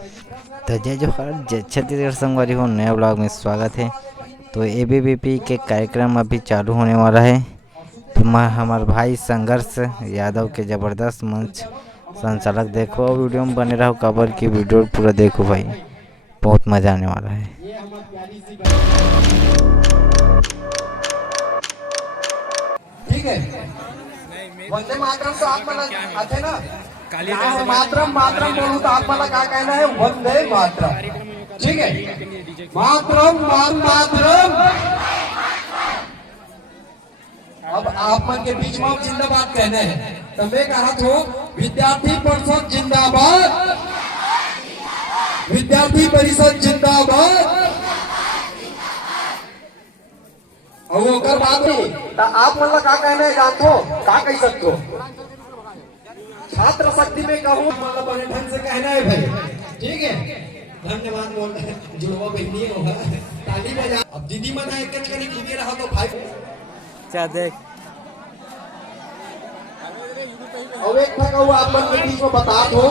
तो जय जोहार, जय छत्तीसगढ़ संगवारी हो। नया ब्लॉग में स्वागत है। तो एबीवीपी के कार्यक्रम अभी चालू होने वाला है। तो मैं हमारे भाई संघर्ष यादव के ज़बरदस्त मंच संचालक देखो और वीडियो में बने रहो। कवर की वीडियो पूरा देखो भाई, बहुत मज़ा आने वाला है। ठीक है, वंदे मातरम तो आप मला आते ना, मातरम मातरम बोलूं तो आप मला क्या कहना है? वंदे मातरम। ठीक है, मातरम मातरम। अब आप मन के बीच में जिंदाबाद कहना है, तो मैं कहा तो विद्यार्थी परिषद जिंदाबाद, विद्यार्थी परिषद जिंदाबाद। और ओकर बाद में आप मतलब क्या कहना है जानते हो, क्या कह सकते हो? छात्र शक्ति में कहूँ मतलब बड़े ढंग से कहना है भाई। ठीक है, धन्यवाद बोल रहे जुड़वा बहनी होगा, ताली बजा। अब दीदी मना एक कड़ी रुके रहा तो भाई क्या देख। और एक था कहूँ आप मन के बीच में बता दो,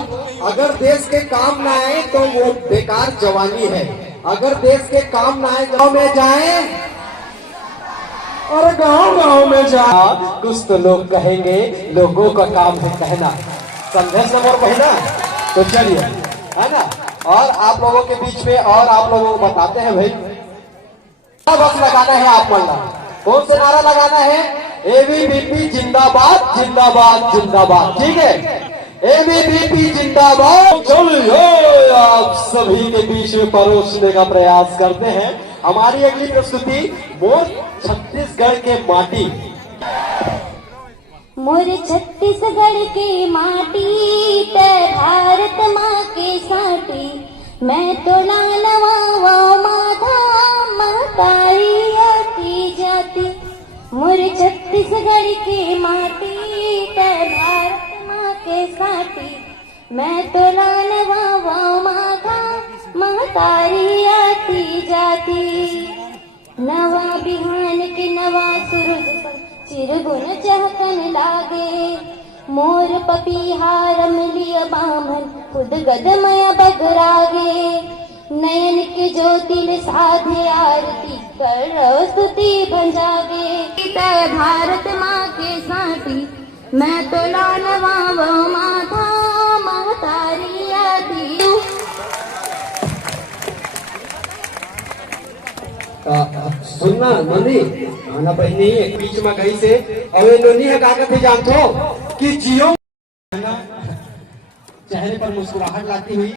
अगर देश के काम ना आए तो वो बेकार जवानी है। अगर देश के काम ना आए, गाँव में जाए और गांव में जा, कुछ तो लोग कहेंगे, लोगों का काम है कहना। समझे समझ पहना? तो चलिए, है ना। और आप लोगों के बीच में और आप लोगों को बताते हैं भाई, बस लगाना है आप मन, कौन से नारा लगाना है? एबीवीपी जिंदाबाद जिंदाबाद जिंदाबाद। ठीक है, एबीवीपी जिंदाबाद। चलिए आप सभी के बीच में परोसने का प्रयास करते हैं। हमारी अगली प्रस्तुति मोर छत्तीसगढ़ के माटी। मोर छत्तीसगढ़ के माटी ते भारत माँ के साटी, मैं तो लानवा माधा महतारी आती जाती। मोर छत्तीसगढ़ के माटी ते भारत माँ के साटी, मैं तो लानवा माधा महतारी आती जाती। नवा बिहान के नवा सूरज चिरगुन चहकन लागे, मोर पपीहार मिलिय बामन खुद गदमय बगरागे। नयन के ज्योतिल साधे आरती कर स्तुति भंजागे। भारत माँ के साटी, मैं तो लानवा माथा महतारी आती। सुनना नोनी, खाना पहनी बीच में गई से अवे नोनी है कागज थे जानते हो कि जियो चेहरे पर मुस्कुराहट लाती हुई